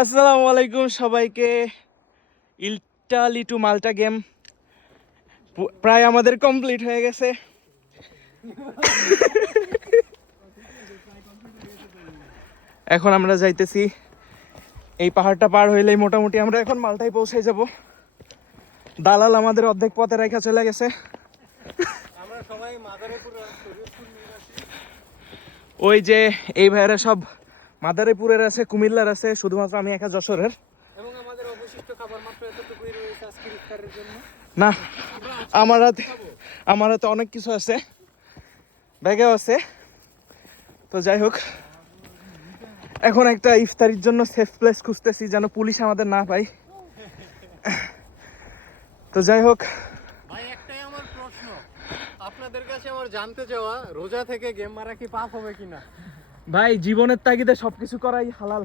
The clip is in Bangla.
আসসালামু আলাইকুম সবাইকে। ইটালি টু মাল্টা গেম প্রায় আমাদের কমপ্লিট হয়ে গেছে। এখন আমরা যাইতেছি, এই পাহাড়টা পার হইলেই মোটামুটি আমরা এখন মাল্টায় পৌঁছে যাব। দালাল আমাদের অর্ধেক পথে রেখা চলে গেছে। ওই যে এই ভাইয়েরা সব মাদারীপুরের আছে, কুমিল্লার আছে, শুধুমাত্র আমি একা যশোরের। এবং আমাদের অবশিষ্ট খাবার মাত্র এতটুকুই রয়েছে আজকের ইফতারের জন্য। না, আমার হাতে অনেক কিছু আছে, ব্যাগেও আছে। তো যাই হোক, এখন একটা ইফতারির জন্য সেফ প্লেস খুঁজতেছি যেন পুলিশ আমাদের না পায়। তো যাই হোক, ভাই একটাই আমার প্রশ্ন আপনাদের কাছে আমার জানতে চাওয়া, রোজা থেকে গেম মারা কি পাপ হবে কিনা? ভাই জীবনের তাগিদে সবকিছু করাই হালাল।